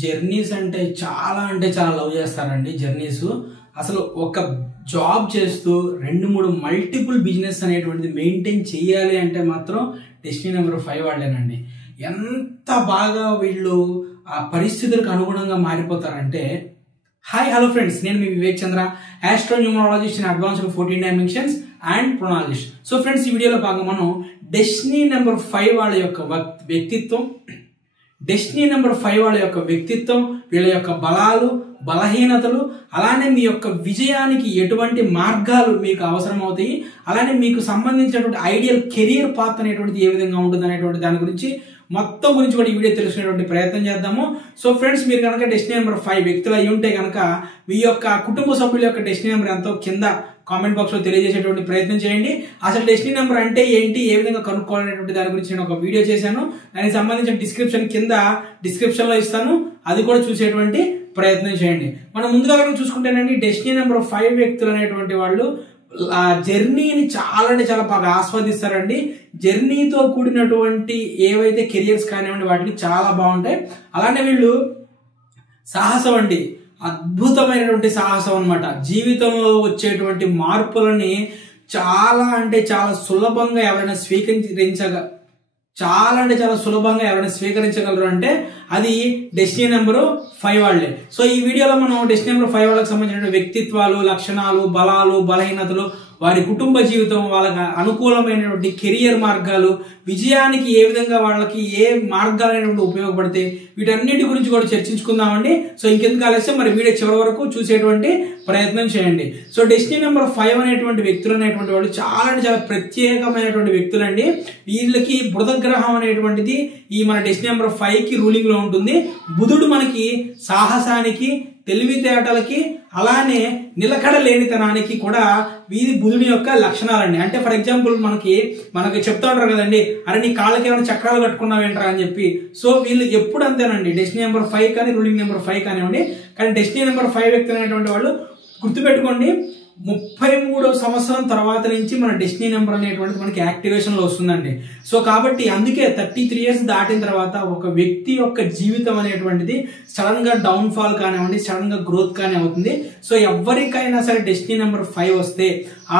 Journeys అంటే చాలా love చేస్తారండి. జర్నీస్ అసలు ఒక జాబ్ చేస్తూ 2-3 మల్టిపుల్ బిజినెస్ అనేటువంటిది మెయింటైన్ చేయాలి అంటే మాత్రం డెస్టినీ నెంబర్ 5 వాళ్ళేనండి. ఎంత బాగా వీళ్ళు ఆ పరిస్థితులకు అనుగుణంగా మారిపోతారంటే, హాయ్ హలో ఫ్రెండ్స్, నేను మీ Vivek Chandra, astro numerologist in advanced 14 dimensions and pronologist. So friends, ఈ వీడియోలో భాగంగా మనం డెస్టినీ నెంబర్ 5 వాళ్ళ యొక్క వ్యక్తిత్వం, డెస్టినీ నెంబర్ 5 వాళ్ళ యొక్క వ్యక్తిత్వం, వీళ్ళ యొక్క బలాలు, బలహీనతలు, అలానే మీ యొక్క విజయానికి ఎటువంటి మార్గాలు మీకు అవసరం అవుతాయి, అలానే మీకు సంబంధించినటువంటి ఐడియల్ కెరియర్ పాత్ అనేటువంటిది ఏ విధంగా ఉంటుంది అనేటువంటి దాని గురించి మొత్తం గురించి కూడా ఈ వీడియో తెలుసుకునేటువంటి ప్రయత్నం చేద్దాము. సో ఫ్రెండ్స్, మీరు కనుక డెస్టినీ నెంబర్ 5 వ్యక్తులు అయి ఉంటే కనుక మీ యొక్క కుటుంబ సభ్యుల యొక్క డెస్టినీ నెంబర్ ఎంతో కింద కామెంట్ బాక్స్ లో తెలియజేసేటువంటి ప్రయత్నం చేయండి. అసలు డెస్టినీ నెంబర్ అంటే ఏంటి, ఏ విధంగా కనుక్కోవాలనేటువంటి దాని గురించి నేను ఒక వీడియో చేశాను. దానికి సంబంధించిన డిస్క్రిప్షన్ లో ఇస్తాను, అది కూడా చూసేటువంటి ప్రయత్నం చేయండి. మనం ముందుగా కనుక చూసుకుంటేనండి, డెస్టినీ నెంబర్ 5 వ్యక్తులు అనేటువంటి వాళ్ళు ఆ జర్నీని చాలా బాగా ఆస్వాదిస్తారండి. జర్నీతో కూడినటువంటి ఏవైతే కెరియర్స్ కానివ్వండి వాటిని చాలా బాగుంటాయి. అలానే వీళ్ళు సాహసం అండి, అద్భుతమైనటువంటి సాహసం అన్నమాట. జీవితంలో వచ్చేటువంటి మార్పులని చాలా సులభంగా ఎవరైనా స్వీకరించగలరు అంటే అది డెస్టినీ నెంబర్ 5 వాళ్ళే. సో ఈ వీడియోలో మనం డెస్టినీ నెంబర్ 5 వాళ్ళకి సంబంధించిన వ్యక్తిత్వాలు, లక్షణాలు, బలాలు, బలహీనతలు, వారి కుటుంబ జీవితం, వాళ్ళకి అనుకూలమైనటువంటి కెరియర్ మార్గాలు, విజయానికి ఏ విధంగా వాళ్ళకి ఏ మార్గాలు అనేటువంటి ఉపయోగపడతాయి, వీటన్నిటి గురించి కూడా చర్చించుకుందామండి. సో ఇంకెందుకు ఆలస్యం, మరి వీడియో చివరి వరకు చూసేటువంటి ప్రయత్నం చేయండి. సో డెస్టినీ నెంబర్ 5 అనేటువంటి వ్యక్తులు అనేటువంటి వాళ్ళు చాలా ప్రత్యేకమైనటువంటి వ్యక్తులండి. వీళ్ళకి బుధ గ్రహం అనేటువంటిది ఈ మన డెస్టినీ నెంబర్ 5 కి రూలింగ్ లో ఉంటుంది. బుధుడు మనకి సాహసానికి, తెలివితేటలకి, అలానే నిలకడ లేనితనానికి కూడా వీధి బుధుడి యొక్క లక్షణాలండి. అంటే ఫర్ ఎగ్జాంపుల్ మనకి చెప్తా ఉంటారు కదండి, అరే నీ కాళ్ళకి ఏమైనా చక్రాలు కట్టుకున్నావేంట్రా అని చెప్పి. సో వీళ్ళు ఎప్పుడు అంతేనండి, డెస్టినీ నెంబర్ 5 కానీ రూలింగ్ నెంబర్ 5 కానివ్వండి. కానీ డెస్టినీ నెంబర్ 5 వ్యక్తులు అనేటువంటి వాళ్ళు గుర్తుపెట్టుకోండి, 33వ సంవత్సరం తర్వాత నుంచి మన డెస్టినీ నెంబర్ అనేటువంటిది మనకి యాక్టివేషన్ లో వస్తుందండి. సో కాబట్టి అందుకే 33 ఇయర్స్ దాటిన తర్వాత ఒక వ్యక్తి యొక్క జీవితం అనేటువంటిది సడన్ గా డౌన్ ఫాల్ కానివ్వండి, సడన్ గా గ్రోత్ కానీ అవుతుంది. సో ఎవరికైనా సరే డెస్టినీ నెంబర్ 5 వస్తే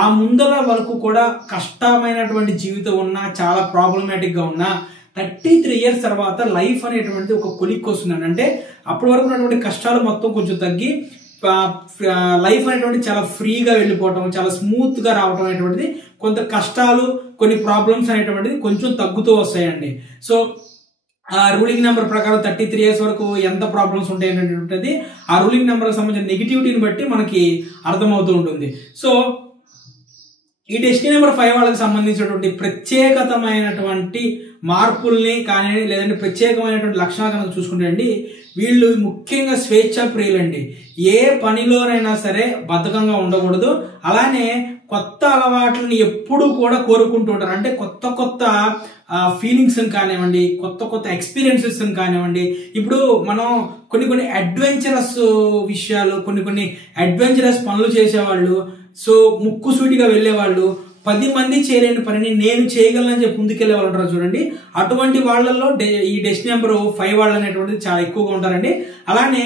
ఆ ముందర వరకు కూడా కష్టమైనటువంటి జీవితం ఉన్నా, చాలా ప్రాబ్లమాటిక్ గా ఉన్నా, 33 ఇయర్స్ తర్వాత లైఫ్ అనేటువంటిది ఒక కొలిక్కి వస్తుందండి. అంటే అప్పటి వరకు ఉన్నటువంటి కష్టాలు మొత్తం కొంచెం తగ్గి లైఫ్ అనేటువంటి చాలా ఫ్రీగా వెళ్ళిపోవటం, చాలా స్మూత్ గా రావటం అనేటువంటిది, కొంత కష్టాలు, కొన్ని ప్రాబ్లమ్స్ అనేటువంటిది కొంచెం తగ్గుతూ వస్తాయండి. సో ఆ రూలింగ్ నెంబర్ ప్రకారం 33 ఇయర్స్ వరకు ఎంత ప్రాబ్లమ్స్ ఉంటాయి అనేటువంటిది ఆ రూలింగ్ నెంబర్ సంబంధించిన నెగిటివిటీని బట్టి మనకి అర్థమవుతూ ఉంటుంది. సో ఈ డెస్టినీ నెంబర్ 5 వాళ్ళకి సంబంధించినటువంటి ప్రత్యేకతమైనటువంటి మార్పుల్ని కానీ, లేదంటే ప్రత్యేకమైనటువంటి లక్షణాలు కనుక చూసుకుంటే అండి, వీళ్ళు ముఖ్యంగా స్వేచ్ఛా ప్రియులండి. ఏ పనిలోనైనా సరే బద్ధకంగా ఉండకూడదు. అలానే కొత్త అలవాట్లను ఎప్పుడూ కూడా కోరుకుంటూ ఉంటారు. అంటే కొత్త ఫీలింగ్స్ కానివ్వండి, కొత్త ఎక్స్పీరియన్సెస్ కానివ్వండి. ఇప్పుడు మనం కొన్ని అడ్వెంచరస్ విషయాలు, కొన్ని అడ్వెంచరస్ పనులు చేసేవాళ్ళు, సో ముక్కుసూటిగా వెళ్లేవాళ్ళు, 10 మంది చేయలేని పనిని నేను చేయగలనని చెప్పి ముందుకెళ్లే వాళ్ళు ఉంటారు చూడండి. అటువంటి వాళ్ళల్లో ఈ డెస్టినీ నెంబర్ 5 వాళ్ళు అనేటువంటిది చాలా ఎక్కువగా ఉంటారండి. అలానే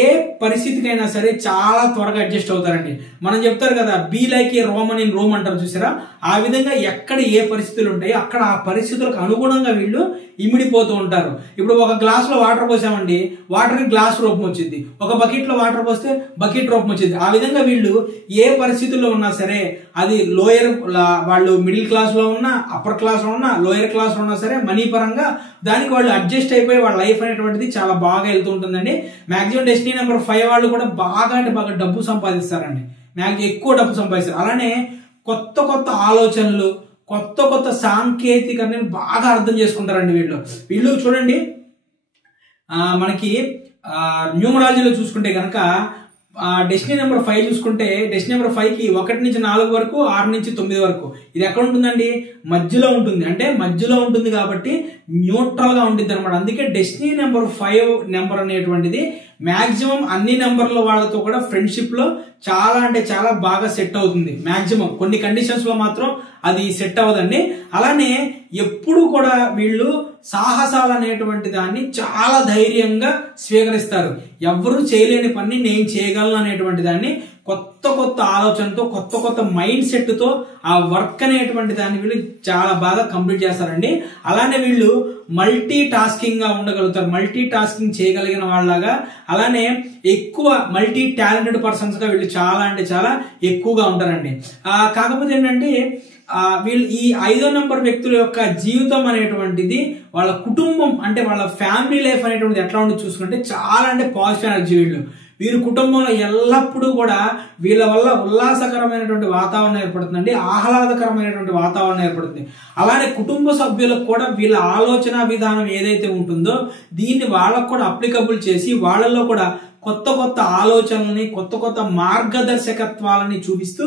ఏ పరిస్థితికైనా సరే చాలా త్వరగా అడ్జస్ట్ అవుతారండి. మనం చెప్తారు కదా, be like a Roman in Rome అంటారు చూసారా, ఆ విధంగా ఎక్కడ ఏ పరిస్థితులు ఉంటాయో అక్కడ ఆ పరిస్థితులకు అనుగుణంగా వీళ్ళు ఇమిడిపోతూ ఉంటారు. ఇప్పుడు ఒక గ్లాస్ లో వాటర్ పోసామండి, వాటర్ కి గ్లాస్ రూపం వచ్చింది. ఒక బకెట్ లో వాటర్ పోస్తే బకెట్ రూపం వచ్చింది. ఆ విధంగా వీళ్ళు ఏ పరిస్థితుల్లో ఉన్నా సరే, అది వాళ్ళు మిడిల్ క్లాస్ లో ఉన్నా, అప్పర్ క్లాస్ లో ఉన్నా, లోయర్ క్లాస్ లో ఉన్నా సరే, మనీ పరంగా దానికి వాళ్ళు అడ్జస్ట్ అయిపోయి వాళ్ళ లైఫ్ అనేటువంటిది చాలా బాగా వెళ్తూ ఉంటుందండి. మాక్సిమం డెస్టినీ నెంబర్ 5 వాళ్ళు కూడా బాగా డబ్బు సంపాదిస్తారండి. ఎక్కువ డబ్బు సంపాదిస్తారు. అలానే కొత్త ఆలోచనలు, కొత్త సాంకేతికతని బాగా అర్థం చేసుకుంటారండి వీళ్ళు చూడండి. మనకి న్యూమరాలజీలో చూసుకుంటే కనుక డెస్టినీ నెంబర్ 5 చూసుకుంటే, డెస్టినీ నెంబర్ 5 కి 1 నుంచి 4 వరకు, 6 నుంచి 9 వరకు ఇది ఎక్కడ ఉంటుందండి, మధ్యలో ఉంటుంది. అంటే మధ్యలో ఉంటుంది కాబట్టి న్యూట్రల్ గా ఉంటుంది అనమాట. అందుకే డెస్టినీ నెంబర్ 5 నెంబర్ అనేటువంటిది మాక్సిమం అన్ని నెంబర్ల వాళ్ళతో కూడా ఫ్రెండ్షిప్ లో చాలా బాగా సెట్ అవుతుంది. మాక్సిమం కొన్ని కండిషన్స్ లో మాత్రం అది సెట్ అవ్వదండి. అలానే ఎప్పుడు కూడా వీళ్ళు సాహసాలు అనేటువంటి దాన్ని చాలా ధైర్యంగా స్వీకరిస్తారు. ఎవరు చేయలేని పని నేను చేయగలను అనేటువంటి దాన్ని కొత్త కొత్త ఆలోచనతో కొత్త కొత్త మైండ్ సెట్ తో ఆ వర్క్ అనేటువంటి దాన్ని వీళ్ళు చాలా బాగా కంప్లీట్ చేస్తారండి. అలానే వీళ్ళు మల్టీ టాస్కింగ్ గా ఉండగలుగుతారు, మల్టీ టాస్కింగ్ చేయగలిగిన వాళ్ళగా. అలానే ఎక్కువ మల్టీ టాలెంటెడ్ పర్సన్స్ గా వీళ్ళు చాలా అంటే చాలా ఎక్కువగా ఉంటారండి. కాకపోతే ఏంటంటే వీళ్ళు ఈ 5వ నెంబర్ వ్యక్తుల యొక్క జీవితం అనేటువంటిది వాళ్ళ కుటుంబం అంటే వాళ్ళ ఫ్యామిలీ లైఫ్ అనేటువంటిది ఎట్లా ఉండి చూసుకుంటే చాలా అంటే పాజిటివ్ ఎనర్జీ. వీరి కుటుంబంలో ఎల్లప్పుడూ కూడా వీళ్ళ వల్ల ఉల్లాసకరమైనటువంటి వాతావరణం ఏర్పడుతుందండి, ఆహ్లాదకరమైనటువంటి వాతావరణం ఏర్పడుతుంది. అలానే కుటుంబ సభ్యులకు కూడా వీళ్ళ ఆలోచన విధానం ఏదైతే ఉంటుందో దీన్ని వాళ్ళకు కూడా అప్లికబుల్ చేసి వాళ్ళల్లో కూడా కొత్త కొత్త ఆలోచనల్ని కొత్త కొత్త మార్గదర్శకత్వాలని చూపిస్తూ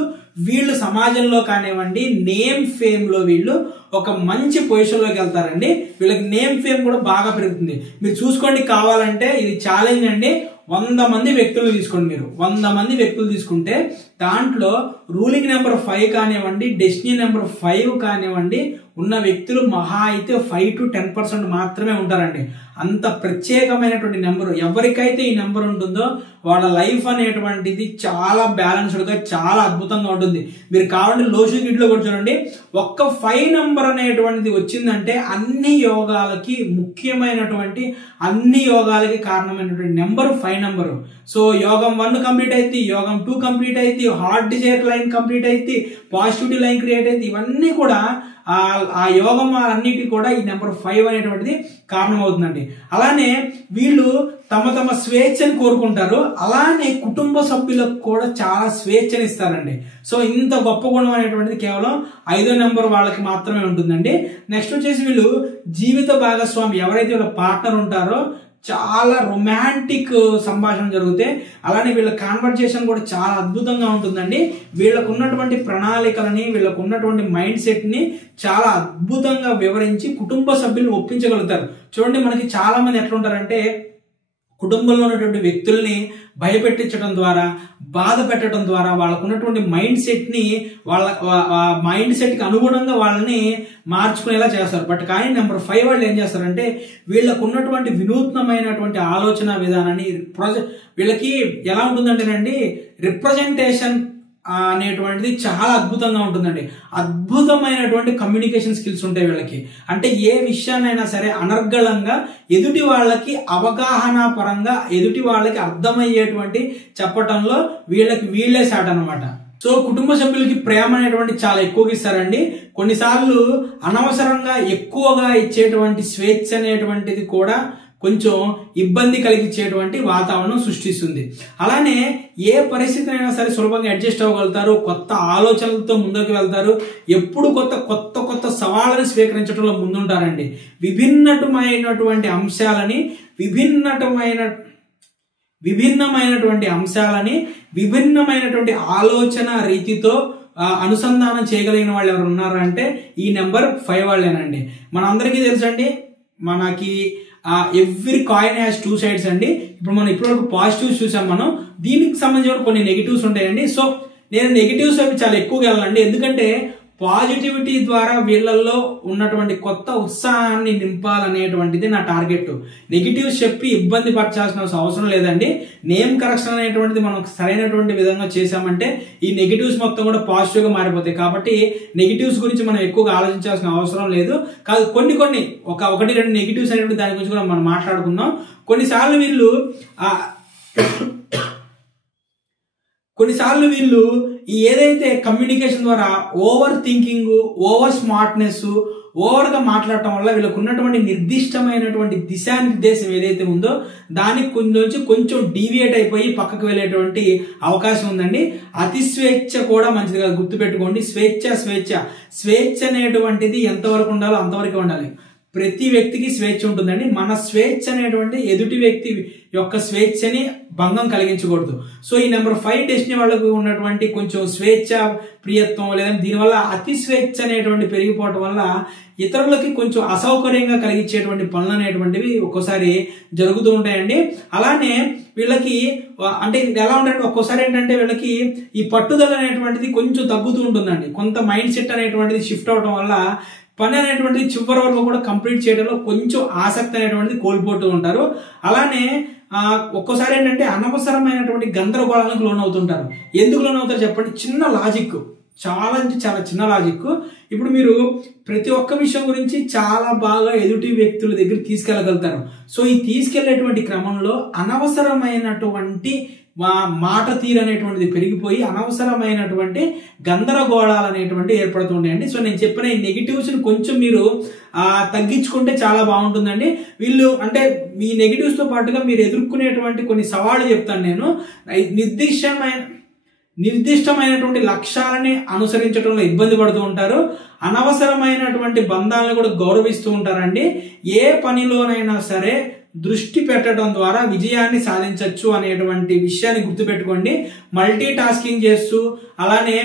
వీళ్ళు సమాజంలో కానివ్వండి నేమ్ ఫేమ్ లో వీళ్ళు ఒక మంచి పొజిషన్ లోకి వెళ్తారండి. వీళ్ళకి నేమ్ ఫేమ్ కూడా బాగా పెరుగుతుంది. మీరు చూసుకోండి, కావాలంటే ఇది ఛాలెంజ్ అండి. 100 మంది వ్యక్తులు తీసుకోండి. మీరు 100 మంది వ్యక్తులు తీసుకుంటే దాంట్లో రూలింగ్ నెంబర్ 5 కానివ్వండి, డెస్టినీ నెంబర్ 5 కానివ్వండి ఉన్న వ్యక్తులు మహా అయితే 5 to 10% మాత్రమే ఉంటారండి. అంత ప్రత్యేకమైనటువంటి నెంబర్. ఎవరికైతే ఈ నెంబర్ ఉంటుందో వాళ్ళ లైఫ్ అనేటువంటిది చాలా బ్యాలెన్స్డ్ గా చాలా అద్భుతంగా ఉంటుంది. మీరు కావాలంటే లోషు గిడ్లో కూడా చూడండి, ఒక్క 5 నెంబర్ అనేటువంటిది వచ్చిందంటే అన్ని యోగాలకి ముఖ్యమైనటువంటి అన్ని యోగాలకి కారణమైనటువంటి నెంబర్ 5 నెంబర్. సో యోగం 1 కంప్లీట్ అయితే, యోగం 2 కంప్లీట్ అయితే, హార్ట్ డిజైర్ లైన్ కంప్లీట్ అయితే, పాజిటివిటీ లైన్ క్రియేట్ అయితే, ఇవన్నీ కూడా ఆ యోగం అన్నిటి కూడా ఈ నెంబర్ 5 అనేటువంటిది కారణం అవుతుందండి. అలానే వీళ్ళు తమ తమ స్వేచ్ఛని కోరుకుంటారు. అలానే కుటుంబ సభ్యులకు కూడా చాలా స్వేచ్ఛని ఇస్తారండి. సో ఇంత గొప్ప గుణం అనేటువంటిది కేవలం 5వ నెంబర్ వాళ్ళకి మాత్రమే ఉంటుందండి. నెక్స్ట్ వచ్చేసి వీళ్ళు జీవిత భాగస్వామి ఎవరైతే వీళ్ళ పార్ట్నర్ ఉంటారో చాలా రొమాంటిక్ సంభాషణ జరిగితే, అలానే వీళ్ళ కాన్వర్జేషన్ కూడా చాలా అద్భుతంగా ఉంటుందండి. వీళ్ళకు ఉన్నటువంటి ప్రణాళికలని వీళ్ళకు ఉన్నటువంటి మైండ్ సెట్ ని చాలా అద్భుతంగా వివరించి కుటుంబ సభ్యులను ఒప్పించగలుగుతారు. చూడండి, మనకి చాలా మంది ఎట్లా ఉంటారంటే కుటుంబంలో ఉన్నటువంటి వ్యక్తుల్ని భయపెట్టించడం ద్వారా బాధ పెట్టడం ద్వారా వాళ్ళకు ఉన్నటువంటి మైండ్ సెట్ ని వాళ్ళ మైండ్ సెట్ కి అనుగుణంగా వాళ్ళని మార్చుకునేలా చేస్తారు. బట్ కానీ నెంబర్ 5 వాళ్ళు ఏం చేస్తారంటే వీళ్ళకు ఉన్నటువంటి వినూత్నమైనటువంటి ఆలోచన విధానాన్ని వీళ్ళకి ఎలా ఉంటుందంటేనండి రిప్రజెంటేషన్ అనేటువంటిది చాలా అద్భుతంగా ఉంటుందండి. అద్భుతమైనటువంటి కమ్యూనికేషన్ స్కిల్స్ ఉంటాయి వీళ్ళకి. అంటే ఏ విషయాన్నైనా సరే అనర్గళంగా ఎదుటి వాళ్ళకి అవగాహన పరంగా ఎదుటి వాళ్ళకి అర్థమయ్యేటువంటి చెప్పటంలో వీళ్ళే సాట్ అనమాట. సో కుటుంబ సభ్యులకి ప్రేమ అనేటువంటి చాలా ఎక్కువగా ఇస్తారండి. కొన్నిసార్లు అనవసరంగా ఎక్కువగా ఇచ్చేటువంటి స్వేచ్ఛ అనేటువంటిది కూడా కొంచెం ఇబ్బంది కలిగించేటువంటి వాతావరణం సృష్టిస్తుంది. అలానే ఏ పరిస్థితినైనా సరే సులభంగా అడ్జస్ట్ అవ్వగలుగుతారు, కొత్త ఆలోచనలతో ముందుకు వెళ్తారు, ఎప్పుడు కొత్త సవాళ్ళని స్వీకరించడంలో ముందుంటారండి. విభిన్నమైనటువంటి అంశాలని విభిన్నమైనటువంటి ఆలోచన రీతితో అనుసంధానం చేయగలిగిన వాళ్ళు ఎవరు ఉన్నారంటే ఈ నెంబర్ 5 వాళ్ళేనండి. మనందరికీ తెలుసండి, మనకి ఎవ్రీ కాయిన్ హ్యాస్ 2 సైడ్స్ అండి. ఇప్పుడు మనం ఇప్పటివరకు పాజిటివ్స్ చూసాం, మనం దీనికి సంబంధించిన కొన్ని నెగిటివ్స్ ఉంటాయండి. సో నేను నెగిటివ్స్ అవి చాలా ఎక్కువగా వెళ్ళండి, ఎందుకంటే పాజిటివిటీ ద్వారా వీళ్ళల్లో ఉన్నటువంటి కొత్త ఉత్సాహాన్ని నింపాలనేటువంటిది నా టార్గెట్. నెగిటివ్స్ చెప్పి ఇబ్బంది పరచాల్సిన అవసరం లేదండి. నేమ్ కరెక్షన్ అనేటువంటిది మనం సరైనటువంటి విధంగా చేసామంటే ఈ నెగిటివ్స్ మొత్తం కూడా పాజిటివ్ గా మారిపోతాయి. కాబట్టి నెగిటివ్స్ గురించి మనం ఎక్కువగా ఆలోచించాల్సిన అవసరం లేదు. కాదు, కొన్ని 1-2 నెగిటివ్స్ అనేటువంటి దాని గురించి కూడా మనం మాట్లాడుకుందాం. కొన్నిసార్లు వీళ్ళు ఈ ఏదైతే కమ్యూనికేషన్ ద్వారా over thinking, over smartness, over గా మాట్లాడటం వల్ల వీళ్ళకు ఉన్నటువంటి నిర్దిష్టమైనటువంటి దిశానిర్దేశం ఏదైతే ఉందో దానికి కొంచెం డీవియేట్ అయిపోయి పక్కకు వెళ్ళేటువంటి అవకాశం ఉందండి. అతి స్వేచ్ఛ కూడా మంచిది కాదు, గుర్తుపెట్టుకోండి. స్వేచ్ఛ అనేటువంటిది ఎంతవరకు ఉండాలో అంతవరకు ఉండాలి. ప్రతి వ్యక్తికి స్వేచ్ఛ ఉంటుందండి. మన స్వేచ్ఛ అనేటువంటి ఎదుటి వ్యక్తి యొక్క స్వేచ్ఛని భంగం కలిగించకూడదు. సో ఈ నెంబర్ 5 డెస్టినీ వాళ్ళకు ఉన్నటువంటి కొంచెం స్వేచ్ఛ ప్రియత్వం లేదా దీనివల్ల అతి స్వేచ్ఛ అనేటువంటి పెరిగిపోవటం వల్ల ఇతరులకి కొంచెం అసౌకర్యంగా కలిగించేటువంటి పనులు అనేటువంటివి ఒక్కోసారి జరుగుతూ ఉంటాయండి. అలానే వీళ్ళకి అంటే ఎలా ఉంటే ఒక్కోసారి ఏంటంటే వీళ్ళకి ఈ పట్టుదల అనేటువంటిది కొంచెం తగ్గుతూ ఉంటుందండి. కొంత మైండ్ సెట్ అనేటువంటిది షిఫ్ట్ అవడం వల్ల పని అనేటువంటిది చివరి వరకు కూడా కంప్లీట్ చేయడంలో కొంచెం ఆసక్తి అనేటువంటిది కోల్పోతూ ఉంటారు. అలానే ఒక్కోసారి ఏంటంటే అనవసరమైనటువంటి గందరగోళాలకు లోన్ అవుతుంటారు. ఎందుకు లోన్ అవుతారు చెప్పండి? చిన్న లాజిక్, చాలా అంటే చాలా చిన్న లాజిక్. ఇప్పుడు మీరు ప్రతి ఒక్క విషయం గురించి చాలా బాగా ఎదుటి వ్యక్తుల దగ్గర తీసుకెళ్ళగలుగుతారు. సో ఈ తీసుకెళ్లేటువంటి క్రమంలో అనవసరమైనటువంటి మాట తీరు అనేటువంటిది పెరిగిపోయి అనవసరమైనటువంటి గందరగోళాలు అనేటువంటి ఏర్పడుతుంటాయండి. సో నేను చెప్పిన ఈ నెగిటివ్స్ ని కొంచెం మీరు తగ్గించుకుంటే చాలా బాగుంటుందండి. వీళ్ళు అంటే మీ నెగిటివ్స్ తో పాటుగా మీరు ఎదుర్కొనేటువంటి కొన్ని సవాళ్లు చెప్తాను నేను. నిర్దిష్టమైనటువంటి లక్ష్యాలని అనుసరించడంలో ఇబ్బంది పడుతూ ఉంటారు. అనవసరమైనటువంటి బంధాలను కూడా గౌరవిస్తూ ఉంటారండి. ఏ పనిలోనైనా సరే దృష్టి పెట్టడం ద్వారా విజయాన్ని సాధించవచ్చు అనేటువంటి విషయాన్ని గుర్తుపెట్టుకోండి. మల్టీ టాస్కింగ్ చేస్తూ అలానే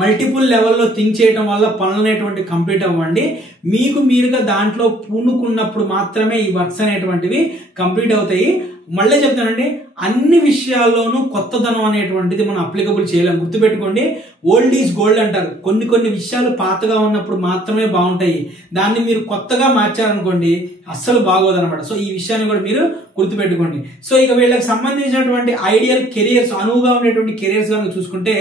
మల్టిపుల్ లెవెల్లో థింక్ చేయడం వల్ల పనులు అనేటువంటి కంప్లీట్ అవ్వండి. మీకు మీరుగా దాంట్లో పూనుకున్నప్పుడు మాత్రమే ఈ వర్క్స్ అనేటువంటివి కంప్లీట్ అవుతాయి. మళ్ళీ చెప్తానండి, అన్ని విషయాల్లోనూ కొత్తదనం అనేటువంటిది మనం అప్లికబుల్ చేయలేం. గుర్తుపెట్టుకోండి, ఓల్డ్ ఈజ్ గోల్డ్ అంటారు. కొన్ని విషయాలు పాతగా ఉన్నప్పుడు మాత్రమే బాగుంటాయి. దాన్ని మీరు కొత్తగా మార్చారనుకోండి అస్సలు బాగోదు అనమాట. సో ఈ విషయాన్ని కూడా మీరు గుర్తుపెట్టుకోండి. సో ఇక వీళ్ళకి సంబంధించినటువంటి ఐడియల్ కెరియర్స్, అనువుగా ఉండేటువంటి కెరియర్స్ కనుక చూసుకుంటే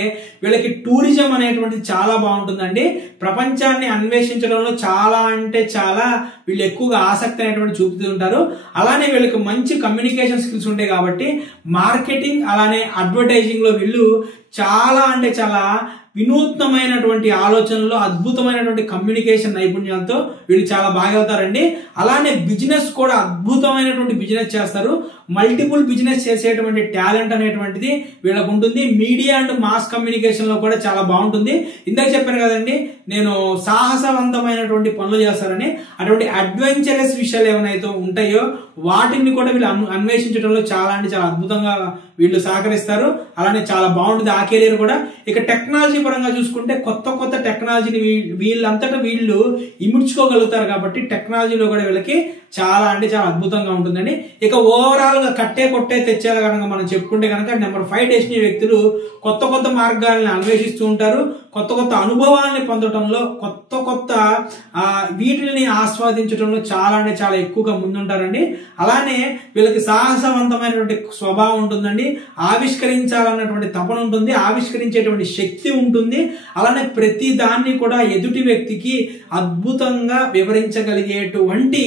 వీళ్ళకి టూరిజం అనేటువంటిది చాలా బాగుంటుందండి. ప్రపంచాన్ని అన్వేషించడంలో చాలా అంటే చాలా వీళ్ళు ఎక్కువగా ఆసక్తి అనేటువంటి చూపుతూ ఉంటారు. అలానే వీళ్ళకి మంచి కమ్యూనికేషన్ స్కిల్స్ ఉంటాయి కాబట్టి మార్కెటింగ్ అలానే అడ్వర్టైజింగ్ లో వీళ్ళు చాలా అంటే చాలా వినూత్నమైనటువంటి ఆలోచనలో అద్భుతమైనటువంటి కమ్యూనికేషన్ నైపుణ్యాలతో వీళ్ళు చాలా బాగా వెళ్తారండి. అలానే బిజినెస్ కూడా అద్భుతమైనటువంటి బిజినెస్ చేస్తారు. మల్టిపుల్ బిజినెస్ చేసేటువంటి టాలెంట్ అనేటువంటిది వీళ్ళకు ఉంటుంది. మీడియా అండ్ మాస్ కమ్యూనికేషన్ లో కూడా చాలా బాగుంటుంది. ఇందాక చెప్పాను కదండి నేను సాహసవంతమైనటువంటి పనులు చేస్తారని. అటువంటి అడ్వెంచరస్ విషయాలు ఏమైనా ఉంటాయో వాటిని కూడా వీళ్ళు అన్వేషించడంలో చాలా అంటే చాలా అద్భుతంగా వీళ్ళు సహకరిస్తారు. అలానే చాలా బాగుంటుంది ఆ కెరీర్ కూడా. ఇక టెక్నాలజీ పరంగా చూసుకుంటే కొత్త టెక్నాలజీని వీళ్ళంతటా వీళ్ళు ఇముడ్చుకోగలుగుతారు కాబట్టి టెక్నాలజీలో కూడా వీళ్ళకి చాలా అంటే చాలా అద్భుతంగా ఉంటుందండి. ఇక ఓవరాల్ గా కొట్టే తెచ్చేలా కనుక మనం చెప్పుకుంటే కనుక నెంబర్ 5 డెస్టినీ వ్యక్తులు కొత్త మార్గాలను అన్వేషిస్తూ ఉంటారు. కొత్త అనుభవాలని పొందడంలో కొత్త వీటిని ఆస్వాదించడంలో చాలా అంటే చాలా ఎక్కువగా ముందుంటారండి. అలానే వీళ్ళకి సాహసవంతమైనటువంటి స్వభావం ఉంటుందండి. ఆవిష్కరించాలన్నటువంటి తపన ఉంటుంది, ఆవిష్కరించేటువంటి శక్తి ఉంటుంది. అలానే ప్రతి దాన్ని కూడా ఎదుటి వ్యక్తికి అద్భుతంగా వివరించగలిగేటువంటి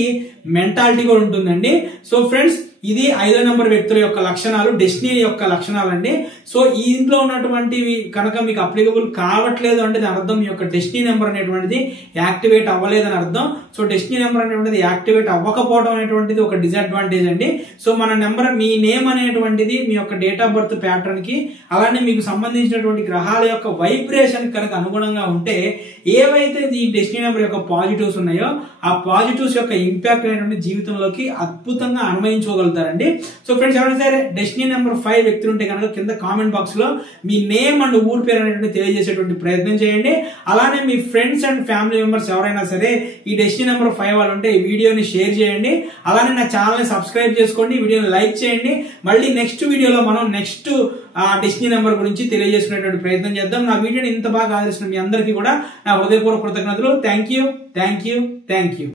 మెంటాలిటీ కూడా ఉంటుందండి. సో ఫ్రెండ్స్, ఇది 5వ నెంబర్ వ్యక్తుల యొక్క లక్షణాలు, డెస్టినీ యొక్క లక్షణాలు అండి. సో ఈ ఇంట్లో ఉన్నటువంటివి కనుక మీకు అప్లికబుల్ కావట్లేదు అంటే దాని అర్థం మీ యొక్క డెస్టినీ నెంబర్ అనేటువంటిది యాక్టివేట్ అవ్వలేదని అర్థం. సో డెస్టినీ నెంబర్ అనేటువంటిది యాక్టివేట్ అవ్వకపోవడం అనేటువంటిది ఒక డిసడ్వాంటేజ్ అండి. సో మన నెంబర్, మీ నేమ్ అనేటువంటిది మీ యొక్క డేట్ ఆఫ్ బర్త్ ప్యాటర్న్ కి అలానే మీకు సంబంధించినటువంటి గ్రహాల యొక్క వైబ్రేషన్ కనుక అనుగుణంగా ఉంటే ఏవైతే ఈ డెస్టినీ నెంబర్ యొక్క పాజిటివ్స్ ఉన్నాయో ఆ పాజిటివ్స్ యొక్క ఇంపాక్ట్ అనేటువంటి జీవితంలోకి అద్భుతంగా అన్వయించుకోగలుగుతారండి. సో ఫ్రెండ్స్, ఎవరైనా సరే డెస్టినీ నెంబర్ 5 వ్యక్తులు ఉంటే కనుక కింద కామెంట్ బాక్స్ లో మీ నేమ్ అండ్ ఊరు పేరు అనేటువంటి తెలియజేసేటువంటి ప్రయత్నం చేయండి. అలానే మీ ఫ్రెండ్స్ అండ్ ఫ్యామిలీ మెంబర్స్ ఎవరైనా సరే ఈ డెస్టినీ నెంబర్ 5 వాళ్ళు ఉంటే ఈ వీడియోని షేర్ చేయండి. అలానే నా ఛానల్ ని సబ్స్క్రైబ్ చేసుకోండి, వీడియోని లైక్ చేయండి. మళ్ళీ నెక్స్ట్ వీడియోలో మనం నెక్స్ట్ డెస్టినీ నెంబర్ గురించి తెలియజేసుకునేటువంటి ప్రయత్నం చేద్దాం. నా వీడియోని ఇంత బాగా ఆదరిస్తున్న మీ అందరికీ కూడా నా హృదయపూర్వక కృతజ్ఞతలు. Thank you.